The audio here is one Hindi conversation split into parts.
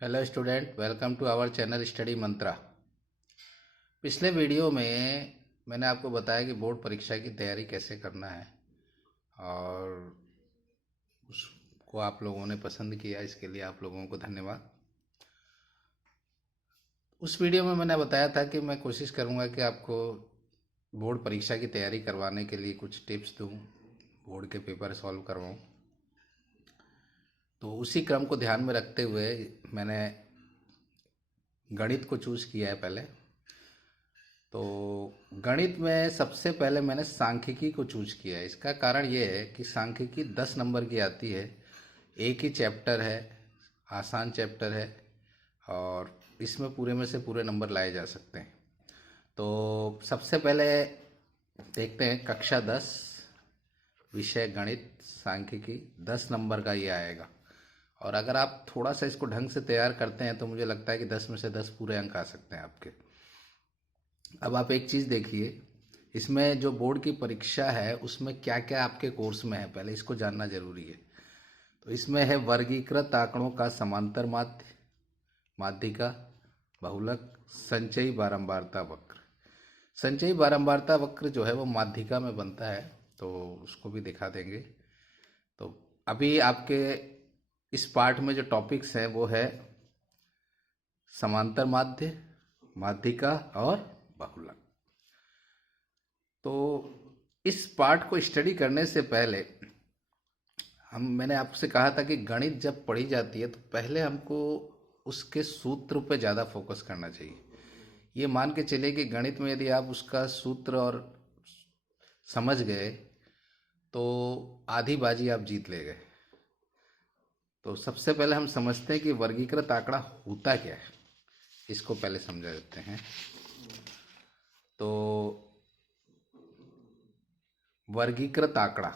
Hello student, welcome to our channel study Mantra. पिछले वीडियो में मैंने आपको बताया कि बोर्ड परीक्षा की तैयारी कैसे करना है और उसको आप लोगों ने पसंद किया, इसके लिए आप लोगों को धन्यवाद। उस वीडियो में मैंने बताया था कि मैं कोशिश करूंगा कि आपको बोर्ड परीक्षा की तैयारी करवाने के लिए कुछ टिप्स दूं, बोर्ड के पेपर सॉल्व करवाऊं। तो उसी क्रम को ध्यान में रखते हुए मैंने गणित को चूज़ किया है पहले। तो गणित में सबसे पहले मैंने सांख्यिकी को चूज किया है। इसका कारण ये है कि सांख्यिकी 10 नंबर की आती है, एक ही चैप्टर है, आसान चैप्टर है और इसमें पूरे में से पूरे नंबर लाए जा सकते हैं। तो सबसे पहले देखते हैं कक्षा 10 विषय गणित सांख्यिकी 10 नंबर का ये आएगा। और अगर आप थोड़ा सा इसको ढंग से तैयार करते हैं तो मुझे लगता है कि 10 में से 10 पूरे अंक आ सकते हैं आपके। अब आप एक चीज़ देखिए, इसमें जो बोर्ड की परीक्षा है उसमें क्या क्या आपके कोर्स में है, पहले इसको जानना जरूरी है। तो इसमें है वर्गीकृत आंकड़ों का समांतर माध्य, माध्यिका, बहुलक, संचयी बारंबारता वक्र। संचयी बारंबारता वक्र जो है वो माध्यिका में बनता है, तो उसको भी दिखा देंगे। तो अभी आपके इस पार्ट में जो टॉपिक्स हैं वो है समांतर माध्य, माध्यिका और बहुलक। तो इस पार्ट को स्टडी करने से पहले मैंने आपसे कहा था कि गणित जब पढ़ी जाती है तो पहले हमको उसके सूत्र पे ज़्यादा फोकस करना चाहिए। ये मान के चलिए कि गणित में यदि आप उसका सूत्र और समझ गए तो आधी बाजी आप जीत ले गए। तो सबसे पहले हम समझते हैं कि वर्गीकृत आंकड़ा होता क्या है, इसको पहले समझा देते हैं। तो वर्गीकृत आंकड़ा,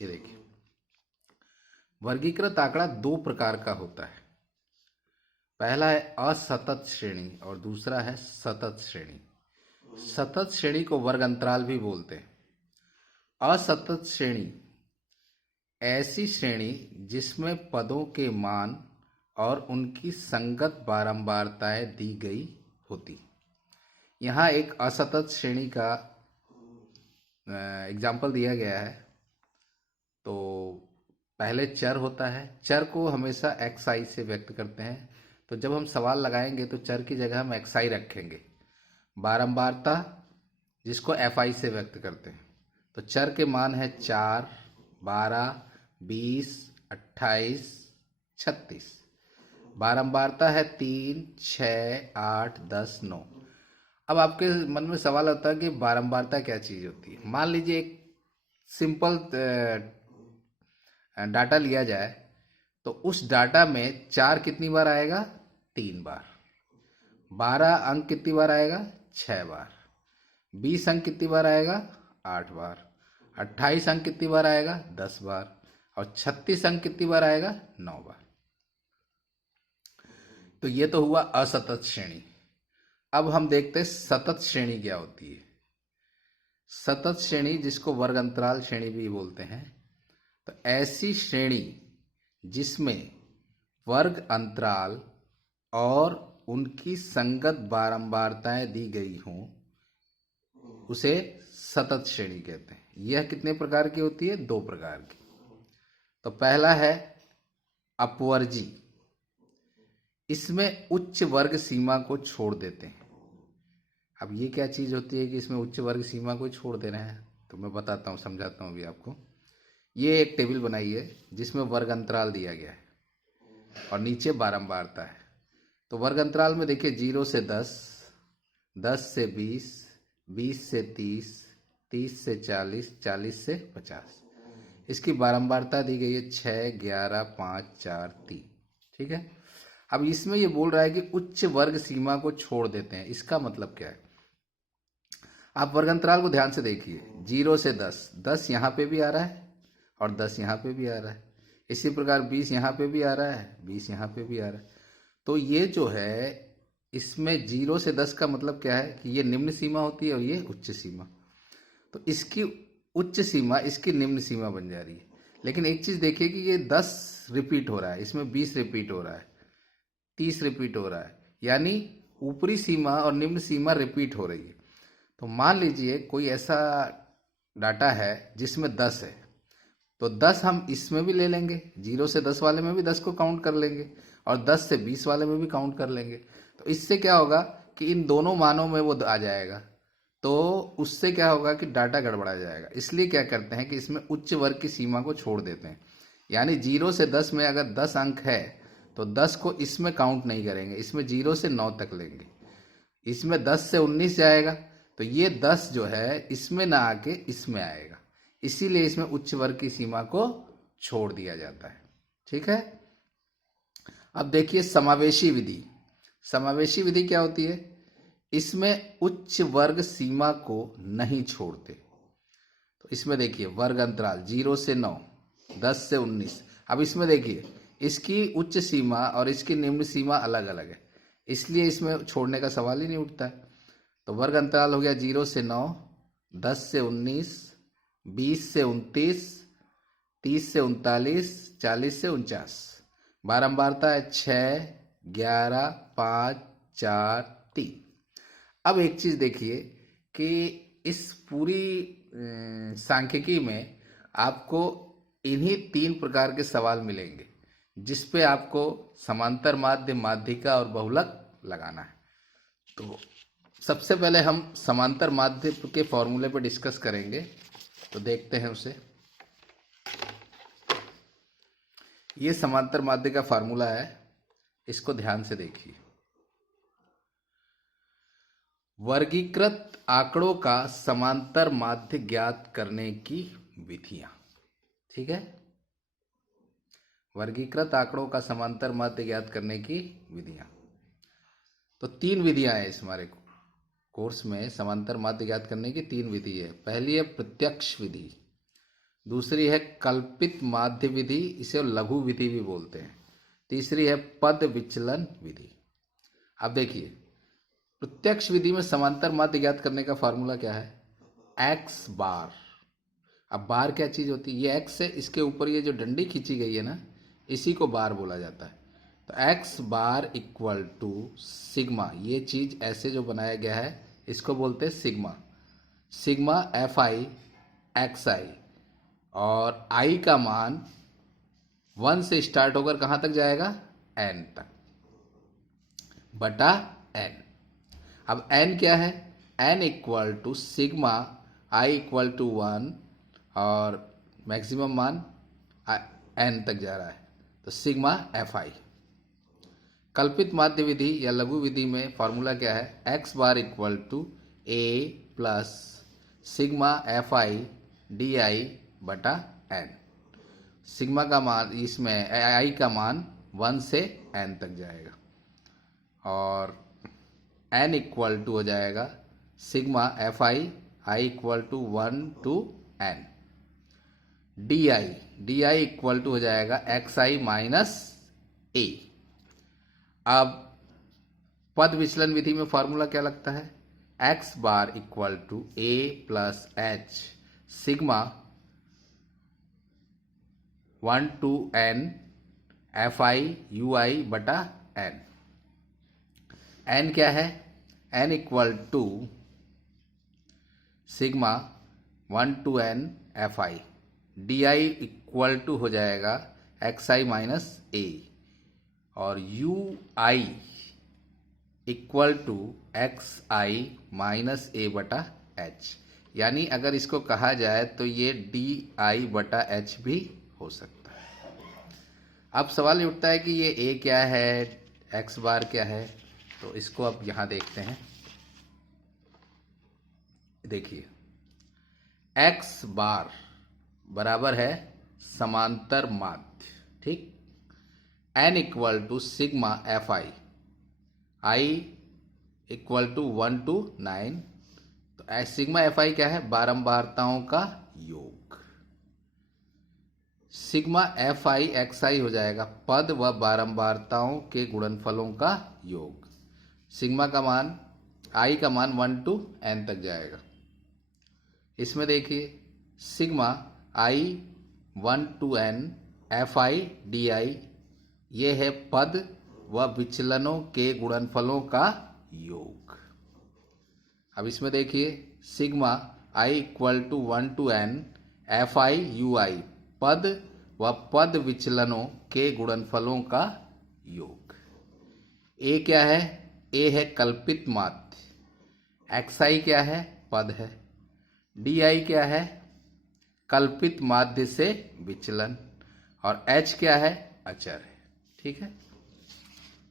ये देखिए, वर्गीकृत आंकड़ा दो प्रकार का होता है। पहला है असतत श्रेणी और दूसरा है सतत श्रेणी। सतत श्रेणी को वर्ग अंतराल भी बोलते हैं। असतत श्रेणी ऐसी श्रेणी जिसमें पदों के मान और उनकी संगत बारंबारताएं दी गई होती। यहाँ एक असतत श्रेणी का एग्जाम्पल दिया गया है। तो पहले चर होता है, चर को हमेशा एक्स आई से व्यक्त करते हैं। तो जब हम सवाल लगाएंगे तो चर की जगह हम एक्स आई रखेंगे। बारंबारता जिसको एफ आई से व्यक्त करते हैं। तो चर के मान है 4, 12, 20, 28, 36। बारंबारता है 3, 6, 8, 10, 9। अब आपके मन में सवाल होता है कि बारंबारता क्या चीज़ होती है। मान लीजिए एक सिंपल डाटा लिया जाए, तो उस डाटा में 4 कितनी बार आएगा? 3 बार। 12 अंक कितनी बार आएगा? 6 बार। 20 अंक कितनी बार आएगा? 8 बार। 28 अंक कितनी बार आएगा? 10 बार। और 36 अंक कितनी बार आएगा? 9 बार। तो ये तो हुआ असतत श्रेणी। अब हम देखते हैं सतत श्रेणी क्या होती है। सतत श्रेणी जिसको वर्ग अंतराल श्रेणी भी बोलते हैं। तो ऐसी श्रेणी जिसमें वर्ग अंतराल और उनकी संगत बारंबारताएं दी गई हों उसे सतत श्रेणी कहते हैं। यह कितने प्रकार की होती है? 2 प्रकार की। तो पहला है अपवर्जी, इसमें उच्च वर्ग सीमा को छोड़ देते हैं। अब ये क्या चीज़ होती है कि इसमें उच्च वर्ग सीमा को छोड़ दे रहे हैं? तो मैं बताता हूँ, समझाता हूँ अभी आपको। ये एक टेबल बनाई है जिसमें वर्ग अंतराल दिया गया है और नीचे बारंबारता है। तो वर्ग अंतराल में देखिए 0 से 10, 10 से 20, 20 से 30, 30 से 40, 40 से 50। इसकी बारंबारता दी गई है 6, 11, 5, 4, 3। ठीक है। अब इसमें ये बोल रहा है कि उच्च वर्ग सीमा को छोड़ देते हैं। इसका मतलब क्या है? आप वर्ग अंतराल को ध्यान से देखिए। 0 से 10, 10 यहाँ पे भी आ रहा है और 10 यहाँ पे भी आ रहा है। इसी प्रकार 20 यहाँ पे भी आ रहा है, 20 यहाँ पे भी आ रहा है। तो ये जो है, इसमें 0 से 10 का मतलब क्या है कि ये निम्न सीमा होती है और ये उच्च सीमा। तो इसकी उच्च सीमा इसकी निम्न सीमा बन जा रही है। लेकिन एक चीज़ देखिए कि ये 10 रिपीट हो रहा है, इसमें 20 रिपीट हो रहा है। 30 रिपीट हो रहा है, यानी ऊपरी सीमा और निम्न सीमा रिपीट हो रही है। तो मान लीजिए कोई ऐसा डाटा है जिसमें 10 है, तो 10 हम इसमें भी ले लेंगे, 0 से 10 वाले में भी 10 को काउंट कर लेंगे और 10 से 20 वाले में भी काउंट कर लेंगे। तो इससे क्या होगा कि इन दोनों मानों में वो आ जाएगा, तो उससे क्या होगा कि डाटा गड़बड़ा जाएगा। इसलिए क्या करते हैं कि इसमें उच्च वर्ग की सीमा को छोड़ देते हैं, यानी 0 से 10 में अगर 10 अंक है तो 10 को इसमें काउंट नहीं करेंगे, इसमें 0 से 9 तक लेंगे। इसमें 10 से 19 जाएगा तो ये 10 जो है इसमें ना आके इसमें आएगा, इसीलिए इसमें उच्च वर्ग की सीमा को छोड़ दिया जाता है। ठीक है। अब देखिए समावेशी विधि। समावेशी विधि क्या होती है? इसमें उच्च वर्ग सीमा को नहीं छोड़ते। तो इसमें देखिए वर्ग अंतराल 0 से 9, 10 से 19। अब इसमें देखिए इसकी उच्च सीमा और इसकी निम्न सीमा अलग अलग है, इसलिए इसमें छोड़ने का सवाल ही नहीं उठता है। तो वर्ग अंतराल हो गया 0 से 9, 10 से 19, 20 से 29, 30 से 39, 40 से 49। बारंबारता है 6, 11, 5, 4, 3। अब एक चीज देखिए कि इस पूरी सांख्यिकी में आपको इन्हीं 3 प्रकार के सवाल मिलेंगे, जिस पे आपको समांतर माध्य, माध्यिका और बहुलक लगाना है। तो सबसे पहले हम समांतर माध्य के फॉर्मूले पर डिस्कस करेंगे, तो देखते हैं उसे। ये समांतर माध्य का फार्मूला है, इसको ध्यान से देखिए। वर्गीकृत आंकड़ों का समांतर माध्य ज्ञात करने की विधियां। ठीक है, वर्गीकृत आंकड़ों का समांतर माध्य ज्ञात करने की विधियां। तो 3 विधियां हैं इस हमारे कोर्स में। समांतर माध्य ज्ञात करने की 3 विधि है। पहली है प्रत्यक्ष विधि, दूसरी है कल्पित माध्य विधि, इसे लघु विधि भी बोलते हैं, तीसरी है पद विचलन विधि। अब देखिए प्रत्यक्ष विधि में समांतर माध्य ज्ञात करने का फॉर्मूला क्या है? एक्स बार। अब बार क्या चीज होती है? ये एक्स है, इसके ऊपर ये जो डंडी खींची गई है ना, इसी को बार बोला जाता है। तो x bar equal to sigma, ये चीज ऐसे जो बनाया गया है इसको बोलते हैं sigma. Sigma f i x i, और आई का मान 1 से स्टार्ट होकर कहां तक जाएगा? एन तक, बटा एन। अब n क्या है? n equal to sigma I equal to 1 और मैक्सिमम मान n तक जा रहा है, तो सिग्मा एफ आई। कल्पित माध्य विधि या लघु विधि में फॉर्मूला क्या है? x bar equal to a plus sigma f I D i बटा n। सिग्मा का मान, इसमें i का मान 1 से n तक जाएगा, और n इक्वल टू हो जाएगा sigma f i equal to 1 to n। D I equal to हो जाएगा एक्स आई माइनस ए। अब पद विचलन विधि में फॉर्मूला क्या लगता है? X bar equal to A plus H sigma 1 to n F I U I बटा n। n क्या है? n equal to sigma 1 to n F I. D I equal to हो जाएगा एक्स आई माइनस ए, और U I equal to X I minus A बटा एच। यानी अगर इसको कहा जाए तो ये डी आई बटा एच भी हो सकता है। अब सवाल ये उठता है कि ये ए क्या है, एक्स बार क्या है, तो इसको अब यहां देखते हैं। देखिए एक्स बार बराबर है समांतर माध्य, ठीक। n equal to sigma f i equal to 1 to 9। तो सिग्मा एफ आई क्या है? बारंबारताओं का योग। सिग्मा एफ आई एक्स आई हो जाएगा पद व बारंबारताओं के गुणनफलों का योग। सिग्मा का मान, आई का मान 1 टू n तक जाएगा। इसमें देखिए sigma i 1 to n F I D i, ये है पद व विचलनों के गुणनफलों का योग। अब इसमें देखिए sigma I equal to 1 to n F I U I पद व पद विचलनों के गुणनफलों का योग। ए क्या है? ए है कल्पित माध्य। एक्स आई क्या है? पद है। डी आई क्या है? कल्पित माध्य से विचलन। और एच क्या है? अचर है। ठीक है।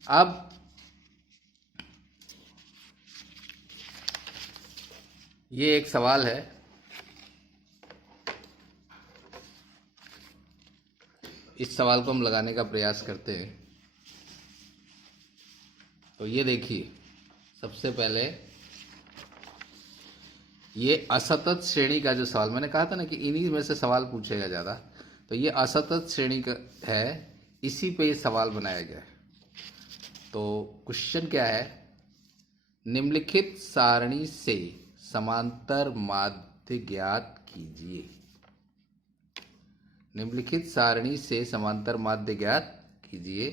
अब ये एक सवाल है, इस सवाल को हम लगाने का प्रयास करते हैं। तो ये देखिए, सबसे पहले ये असतत श्रेणी का जो सवाल, मैंने कहा था ना कि इन्हीं में से सवाल पूछेगा ज़्यादा, तो ये असतत श्रेणी का है, इसी पे ये सवाल बनाया गया है। तो क्वेश्चन क्या है? निम्नलिखित सारणी से समांतर माध्य ज्ञात कीजिए। निम्नलिखित सारणी से समांतर माध्य ज्ञात कीजिए।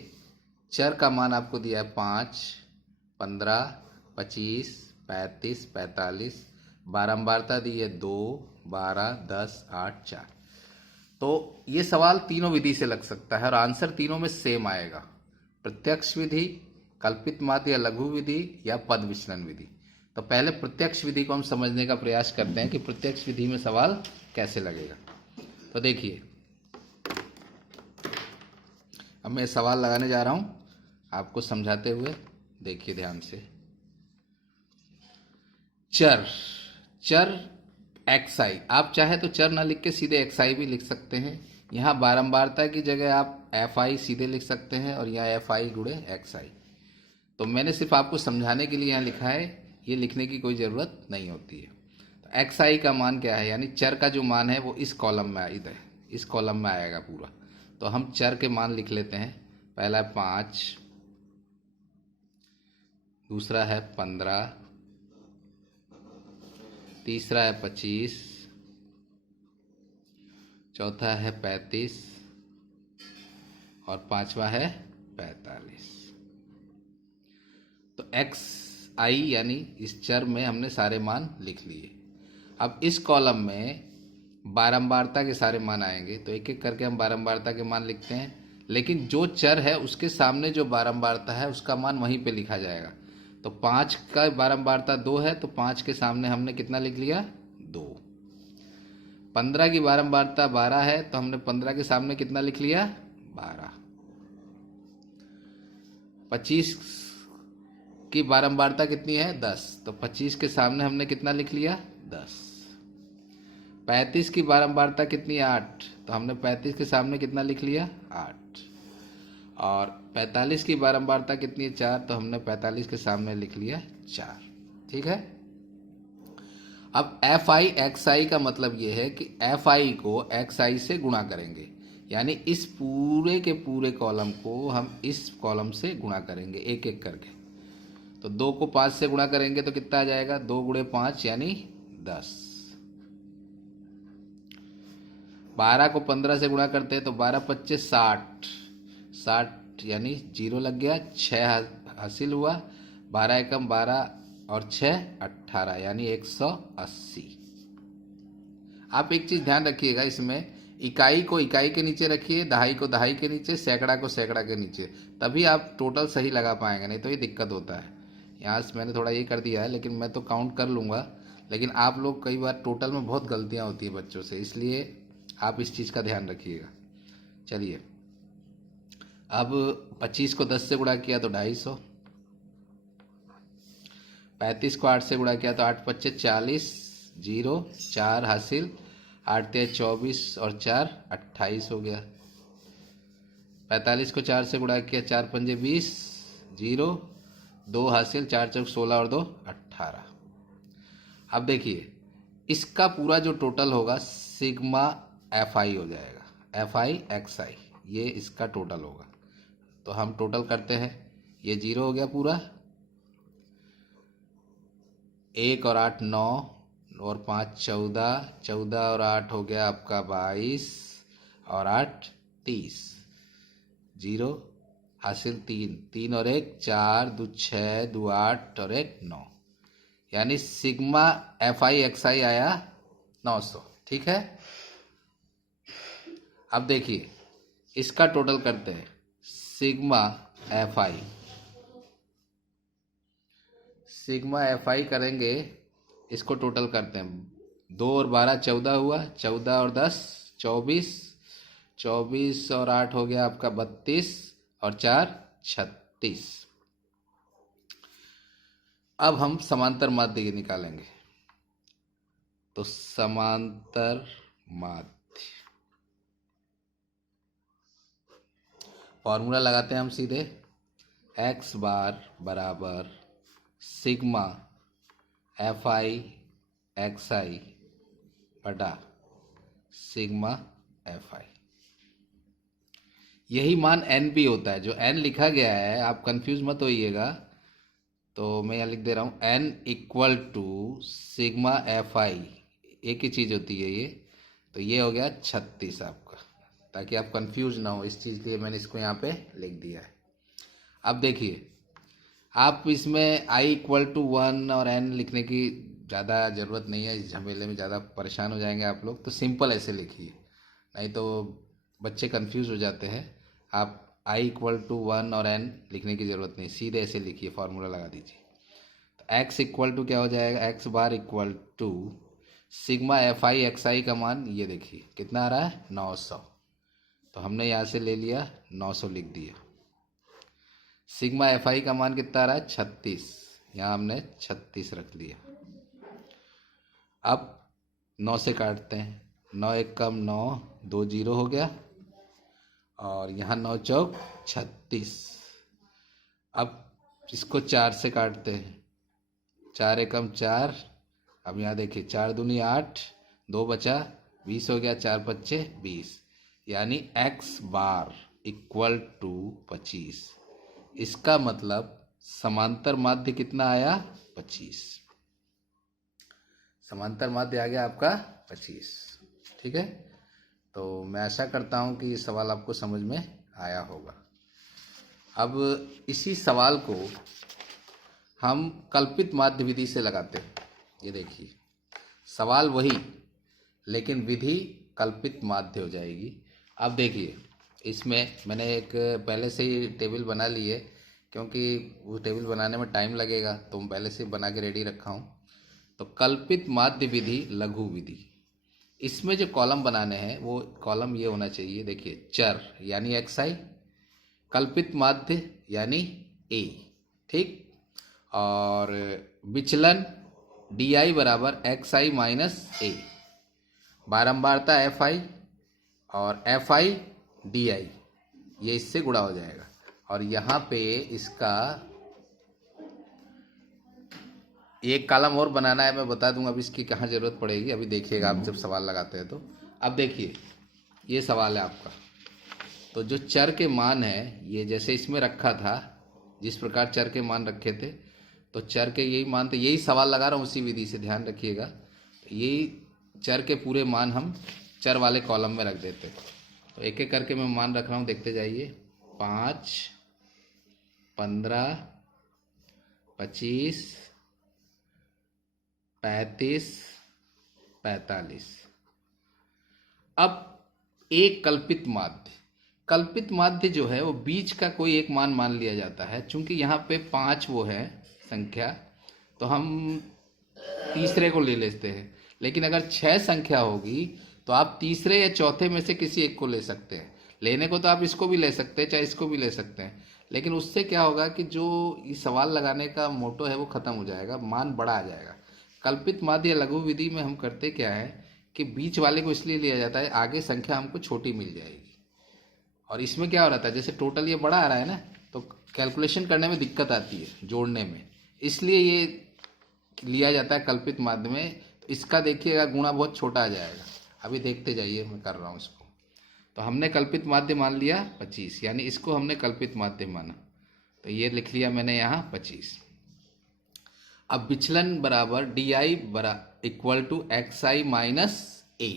चर का मान आपको दिया है 5, 15, 25, 35, 45। बारंबारता दी है 2, 12, 10, 8, 4। तो ये सवाल तीनों विधि से लग सकता है और आंसर तीनों में सेम आएगा। प्रत्यक्ष विधि, कल्पित माध्य या लघु विधि या पद विचलन विधि। तो पहले प्रत्यक्ष विधि को हम समझने का प्रयास करते हैं कि प्रत्यक्ष विधि में सवाल कैसे लगेगा। तो देखिए, अब मैं सवाल लगाने जा रहा हूं आपको समझाते हुए, देखिए ध्यान से। चर एक्स आई, आप चाहे तो चर ना लिख के सीधे एक्स आई भी लिख सकते हैं। यहाँ बारंबारता की जगह आप एफ आई सीधे लिख सकते हैं और यहाँ एफ आई गुणे एक्स आई। तो मैंने सिर्फ आपको समझाने के लिए यहाँ लिखा है, ये लिखने की कोई ज़रूरत नहीं होती है। तो एक्स आई का मान क्या है, यानी चर का जो मान है वो इस कॉलम में इधर इस कॉलम में आएगा पूरा। तो हम चर के मान लिख लेते हैं। पहला है 5, दूसरा है 15, तीसरा है 25, चौथा है 35 और पांचवा है 45। तो एक्स आई यानी इस चर में हमने सारे मान लिख लिए। अब इस कॉलम में बारंबारता के सारे मान आएंगे, तो एक एक करके हम बारंबारता के मान लिखते हैं। लेकिन जो चर है उसके सामने जो बारंबारता है उसका मान वहीं पे लिखा जाएगा। तो 5 का बारंबारता 2 है, तो 5 के सामने हमने कितना लिख लिया? 2। 15 की बारंबारता 12 है, तो हमने 15 के सामने कितना लिख लिया? 12। 25 की बारंबारता कितनी है? 10, तो 25 के सामने हमने कितना लिख लिया? 10। 35 की बारंबारता कितनी है? 8, तो हमने 35 के सामने कितना लिख लिया? 8। और 45 की बारंबारता कितनी है? 4, तो हमने 45 के सामने लिख लिया 4। ठीक है। अब एफ आई एक्स आई का मतलब ये है कि एफ आई को एक्स आई से गुणा करेंगे, यानी इस पूरे के पूरे कॉलम को हम इस कॉलम से गुणा करेंगे एक एक करके। तो 2 को 5 से गुणा करेंगे तो कितना आ जाएगा? 2 गुणे 5 यानी 10। 12 को 15 से गुणा करते हैं तो 12 25 60, 60 यानी 0 लग गया, 6 हासिल हुआ। 12 एकम 12 और 6 18 यानी 180। आप एक चीज ध्यान रखिएगा, इसमें इकाई को इकाई के नीचे रखिए, दहाई को दहाई के नीचे, सैकड़ा को सैकड़ा के नीचे, तभी आप टोटल सही लगा पाएंगे, नहीं तो ये दिक्कत होता है। यहाँ से मैंने थोड़ा ये कर दिया है, लेकिन मैं तो काउंट कर लूँगा। लेकिन आप लोग कई बार टोटल में बहुत गलतियाँ होती है बच्चों से, इसलिए आप इस चीज़ का ध्यान रखिएगा। चलिए, अब 25 को 10 से गुणा किया तो 250, 35 को 8 से गुणा किया तो 8 पच्चे 40, 0 4 हासिल, 8 ते 24 और 4 28 हो गया। 45 को 4 से गुणा किया, 4 पंजे 20, 0 2 हासिल, 4 चौक 16 और 2 18। अब देखिए, इसका पूरा जो टोटल होगा सिग्मा एफ आई हो जाएगा, एफ आई एक्स आई, ये इसका टोटल होगा। तो हम टोटल करते हैं, ये 0 हो गया पूरा, 1 और 8 9 और 5 14, 14 और 8 हो गया आपका 22 और 8 30, 0 हासिल 3, 3 और 1 4, 2 6, 2 8 और 1 9, यानी सिग्मा FI XI आया 900। ठीक है, अब देखिए इसका टोटल करते हैं। सिग्मा FI करेंगे, इसको टोटल करते हैं। 2 और 12 14 हुआ, 14 और 10 24, 24 और 8 हो गया आपका 32 और 4 36। अब हम समांतर माध्य निकालेंगे। तो समांतर माध्य फॉर्मूला लगाते हैं हम सीधे। x बार बराबर सिग्मा FI/XI बटा सिग्मा FI। यही मान n भी होता है। जो n लिखा गया है, आप कंफ्यूज मत होइएगा, तो मैं यहाँ लिख दे रहा हूँ n equal to sigma FI, एक ही चीज़ होती है ये। तो ये हो गया 36 आपका, ताकि आप कंफ्यूज ना हो इस चीज़ के लिए मैंने इसको यहाँ पे लिख दिया है। अब देखिए, आप इसमें i इक्वल टू 1 और n लिखने की ज़्यादा ज़रूरत नहीं है, इस झमेले में ज़्यादा परेशान हो जाएंगे आप लोग। तो सिंपल ऐसे लिखिए, नहीं तो बच्चे कंफ्यूज हो जाते हैं। आप i इक्वल टू 1 और n लिखने की ज़रूरत नहीं, सीधे ऐसे लिखिए, फार्मूला लगा दीजिए। तो x इक्वल टू क्या हो जाएगा, x bar equal to sigma FI/XI का मान ये देखिए कितना आ रहा है 900। तो हमने यहाँ से ले लिया 900 लिख दिया। सिग्मा FI का मान कितना आ रहा है 36, यहाँ हमने 36 रख लिया। अब 9 से काटते हैं, 9 एक कम 9, 2 0 हो गया, और यहाँ 9 चौक 36। अब इसको 4 से काटते हैं, 4 एकम 4, अब यहाँ देखिए 4 दूनी 8, 2 बचा 20 हो गया, 4 पच्चे 20, यानी x बार इक्वल टू 25। इसका मतलब समांतर माध्य कितना आया 25। समांतर माध्य आ गया आपका 25। ठीक है, तो मैं आशा करता हूँ कि ये सवाल आपको समझ में आया होगा। अब इसी सवाल को हम कल्पित माध्य विधि से लगाते हैं। ये देखिए, सवाल वही, लेकिन विधि कल्पित माध्य हो जाएगी। अब देखिए, इसमें मैंने एक पहले से ही टेबल बना ली है, क्योंकि वो टेबल बनाने में टाइम लगेगा, तो मैं पहले से बना के रेडी रखा हूँ। तो कल्पित माध्य विधि, लघु विधि, इसमें जो कॉलम बनाने हैं वो कॉलम ये होना चाहिए। देखिए, चर यानी XI, कल्पित माध्य यानी A, ठीक, और विचलन DI बराबर XI माइनस A, बारंबारता FI और FI DI, ये इससे गुणा हो जाएगा। और यहाँ पे इसका एक कॉलम और बनाना है, मैं बता दूंगा अभी इसकी कहाँ ज़रूरत पड़ेगी, अभी देखिएगा आप जब सवाल लगाते हैं तो। अब देखिए, ये सवाल है आपका। तो जो चर के मान है, ये जैसे इसमें रखा था, जिस प्रकार चर के मान रखे थे, तो चर के यही मान थे, यही सवाल लगा रहा हूँ उसी विधि से, ध्यान रखिएगा। यही चर के पूरे मान हम चर वाले कॉलम में रख देते। तो एक एक करके मैं मान रख रहा हूँ, देखते जाइए। 5, 15, 25, 35, 45। अब एक कल्पित माध्य, कल्पित माध्य जो है वो बीच का कोई एक मान मान लिया जाता है। चूंकि यहाँ पे 5 वो है संख्या, तो हम तीसरे को ले लेते हैं। लेकिन अगर 6 संख्या होगी तो आप तीसरे या चौथे में से किसी एक को ले सकते हैं। लेने को तो आप इसको भी ले सकते हैं, चाहे इसको भी ले सकते हैं, लेकिन उससे क्या होगा कि जो इस सवाल लगाने का मोटो है वो खत्म हो जाएगा, मान बड़ा आ जाएगा। कल्पित माध्य या लघु विधि में हम करते क्या है कि बीच वाले को इसलिए लिया जाता है, आगे संख्या हमको छोटी मिल जाएगी। और इसमें क्या हो रहा था, जैसे टोटल ये बड़ा आ रहा है ना, तो कैलकुलेशन करने में दिक्कत आती है, जोड़ने में, इसलिए ये लिया जाता है कल्पित माध्य में। तो इसका देखिएगा गुणा बहुत छोटा आ जाएगा, अभी देखते जाइए, मैं कर रहा हूँ इसको। तो हमने कल्पित माध्य मान लिया 25, यानी इसको हमने कल्पित माध्य माना, तो ये लिख लिया मैंने यहाँ 25। अब विचलन बराबर DI equal to XI minus A।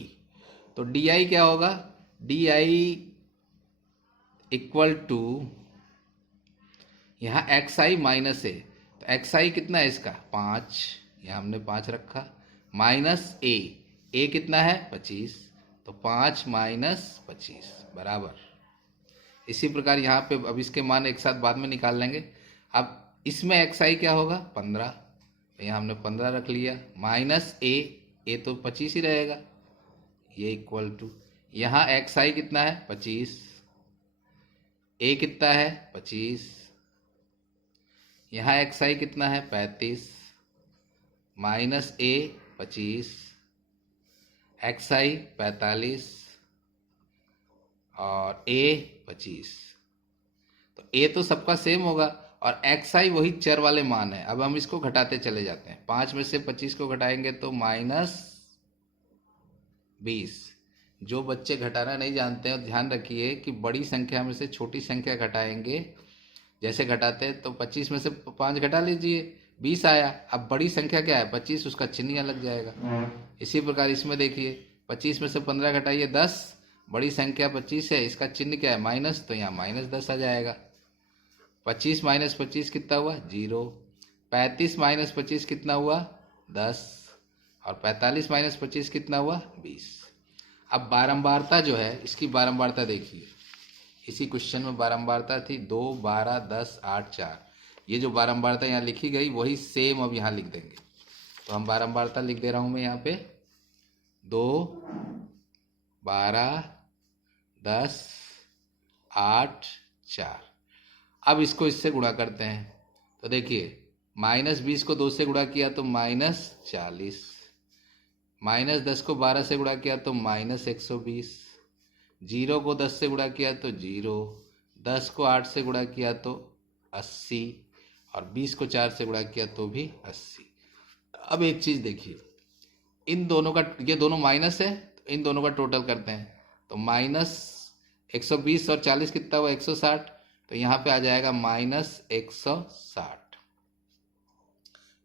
तो DI क्या होगा, DI इक्वल टू यहाँ एक्स आई माइनस ए, तो एक्स आई कितना है इसका 5, यहाँ हमने 5 रखा, माइनस ए कितना है 25, तो 5 माइनस 25 बराबर। इसी प्रकार यहाँ पे अब इसके मान एक साथ बाद में निकाल लेंगे। अब इसमें एक्स आई क्या होगा 15, तो यहाँ हमने 15 रख लिया, माइनस ए तो 25 ही रहेगा, ये इक्वल टू यहाँ एक्स आई कितना है 25, ए कितना है 25, यहाँ एक्स आई कितना है 35, माइनस ए 25, एक्स आई 45 और ए 25। तो ए तो सबका सेम होगा और एक्स आई वही चर वाले मान है। अब हम इसको घटाते चले जाते हैं, 5 में से 25 को घटाएंगे तो माइनस 20। जो बच्चे घटाना नहीं जानते हैं ध्यान रखिए कि बड़ी संख्या में से छोटी संख्या घटाएंगे, जैसे घटाते हैं तो 25 में से 5 घटा लीजिए 20 आया। अब बड़ी संख्या क्या है 25, उसका चिन्ह यहाँ लग जाएगा। इसी प्रकार इसमें देखिए 25 में से 15 घटाइए 10, बड़ी संख्या 25 है, इसका चिन्ह क्या है माइनस, तो यहाँ माइनस 10 आ जाएगा। 25 माइनस 25 कितना हुआ 0, 35 माइनस 25 कितना हुआ 10 और 45 माइनस 25 कितना हुआ 20। अब बारंबारता जो है इसकी बारंबारता देखिए, इसी क्वेश्चन में बारंबारता थी 2, 12, 10, 8, 4। ये जो बारंबारता यहाँ लिखी गई वही सेम अब यहाँ लिख देंगे। तो हम बारंबारता लिख दे रहा हूँ मैं यहाँ पे 2, 12, 10, 8, 4। अब इसको इससे गुणा करते हैं, तो देखिए माइनस 20 को 2 से गुणा किया तो माइनस 40, माइनस 10 को 12 से गुणा किया तो माइनस 120, 0 को 10 से गुणा किया तो 0, 10 को 8 से गुणा किया तो 80 और 20 को 4 से गुणा किया तो भी 80। अब एक चीज़ देखिए, इन दोनों का, ये दोनों माइनस है तो इन दोनों का टोटल करते हैं, तो माइनस 120 और 40 कितना हुआ 160, तो यहाँ पे आ जाएगा माइनस 160।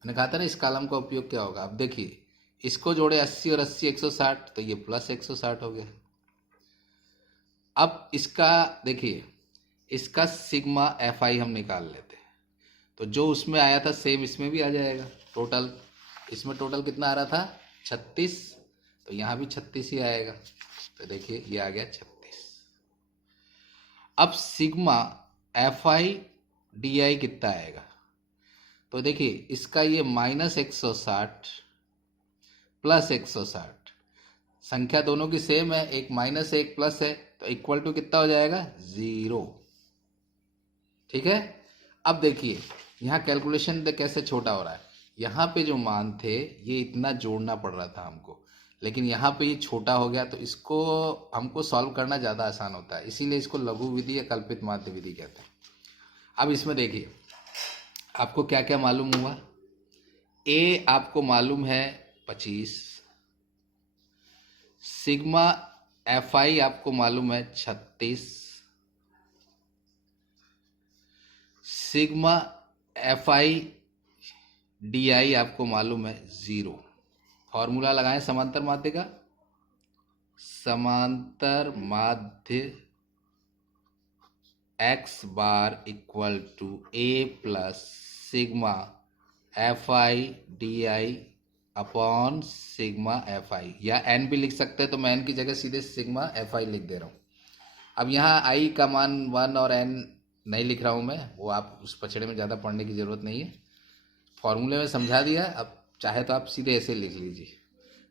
मैंने कहा था ना इस कॉलम का उपयोग क्या होगा। अब देखिए इसको जोड़े 80 और 80 160, तो ये प्लस 160 हो गया। अब इसका देखिए, इसका सिग्मा एफ आई हम निकाल लेते हैं, तो जो उसमें आया था सेम इसमें भी आ जाएगा। टोटल इसमें टोटल कितना आ रहा था 36, तो यहाँ भी 36 ही आएगा, तो देखिए ये आ गया 36। अब sigma f I D I कितना आएगा, तो देखिए इसका ये माइनस 160 प्लस 160, संख्या दोनों की सेम है, एक माइनस है एक प्लस है, तो इक्वल टू कितना हो जाएगा 0। ठीक है। अब देखिए यहाँ कैलकुलेशन कैसे छोटा हो रहा है, यहाँ पे जो मान थे ये इतना जोड़ना पड़ रहा था हमको, लेकिन यहाँ पे ये छोटा हो गया, तो इसको हमको सॉल्व करना ज़्यादा आसान होता है, इसीलिए इसको लघु विधि या कल्पित माध्य विधि कहते हैं। अब इसमें देखिए आपको क्या क्या मालूम हुआ, ए आपको मालूम है 25, सिग्मा एफ आई आपको मालूम है 36, sigma f I D I आपको मालूम है 0। फॉर्मूला लगाएं समांतर माध्य का, समांतर माध्य x bar equal to A plus sigma f I D i upon sigma f i, या एन भी लिख सकते हैं, तो मैं एन की जगह सीधे सिग्मा एफ आई लिख दे रहा हूँ। अब यहाँ आई का मान 1 और एन नहीं लिख रहा हूँ मैं, वो आप उस पचड़े में ज़्यादा पढ़ने की ज़रूरत नहीं है, फॉर्मूले में समझा दिया। अब चाहे तो आप सीधे ऐसे लिख लीजिए।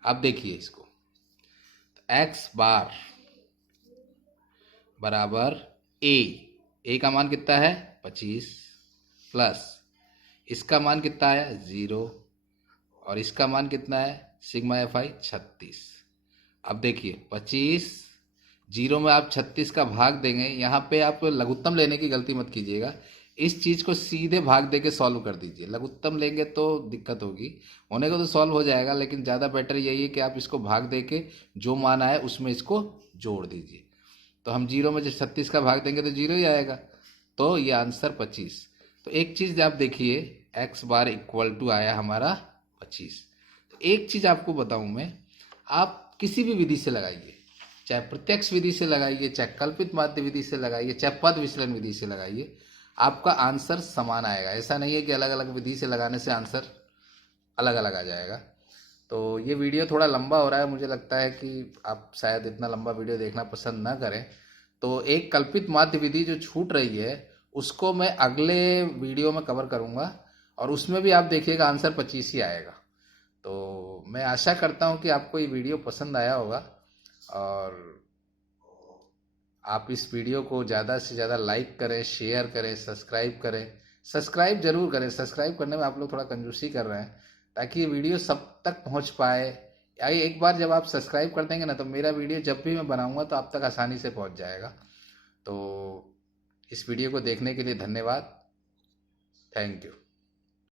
अब देखिए इसको, तो एक्स बार बराबर ए का मान कितना है 25 प्लस इसका मान कितना आया 0 और इसका मान कितना है सिग्मा एफ आई 36। अब देखिए 25, 0 में आप 36 का भाग देंगे, यहाँ पे आप लघुत्तम लेने की गलती मत कीजिएगा, इस चीज़ को सीधे भाग दे के सॉल्व कर दीजिए। लघुत्तम लेंगे तो दिक्कत होगी, होने को तो सॉल्व हो जाएगा, लेकिन ज़्यादा बेटर यही है कि आप इसको भाग दे के जो मान आए उसमें इसको जोड़ दीजिए। तो हम 0 में जब 36 का भाग देंगे तो 0 ही आएगा, तो ये आंसर 25। तो एक चीज़ आप देखिए एक्स बार इक्वल टू आया हमारा 25। तो एक चीज़ आपको बताऊं मैं, आप किसी भी विधि से लगाइए, चाहे प्रत्यक्ष विधि से लगाइए, चाहे कल्पित माध्य विधि से लगाइए, चाहे पद विचलन विधि से लगाइए, आपका आंसर समान आएगा। ऐसा नहीं है कि अलग अलग विधि से लगाने से आंसर अलग अलग आ जाएगा। तो ये वीडियो थोड़ा लंबा हो रहा है, मुझे लगता है कि आप शायद इतना लंबा वीडियो देखना पसंद ना करें। तो एक कल्पित माध्य विधि जो छूट रही है उसको मैं अगले वीडियो में कवर करूँगा, और उसमें भी आप देखिएगा आंसर 25 ही आएगा। तो मैं आशा करता हूँ कि आपको ये वीडियो पसंद आया होगा, और आप इस वीडियो को ज़्यादा से ज़्यादा लाइक करें, शेयर करें, सब्सक्राइब करें। सब्सक्राइब जरूर करें, सब्सक्राइब करने में आप लोग थोड़ा कंजूसी कर रहे हैं, ताकि ये वीडियो सब तक पहुंच पाए। आई एक बार जब आप सब्सक्राइब कर देंगे ना, तो मेरा वीडियो जब भी मैं बनाऊंगा तो आप तक आसानी से पहुंच जाएगा। तो इस वीडियो को देखने के लिए धन्यवाद। Thank you.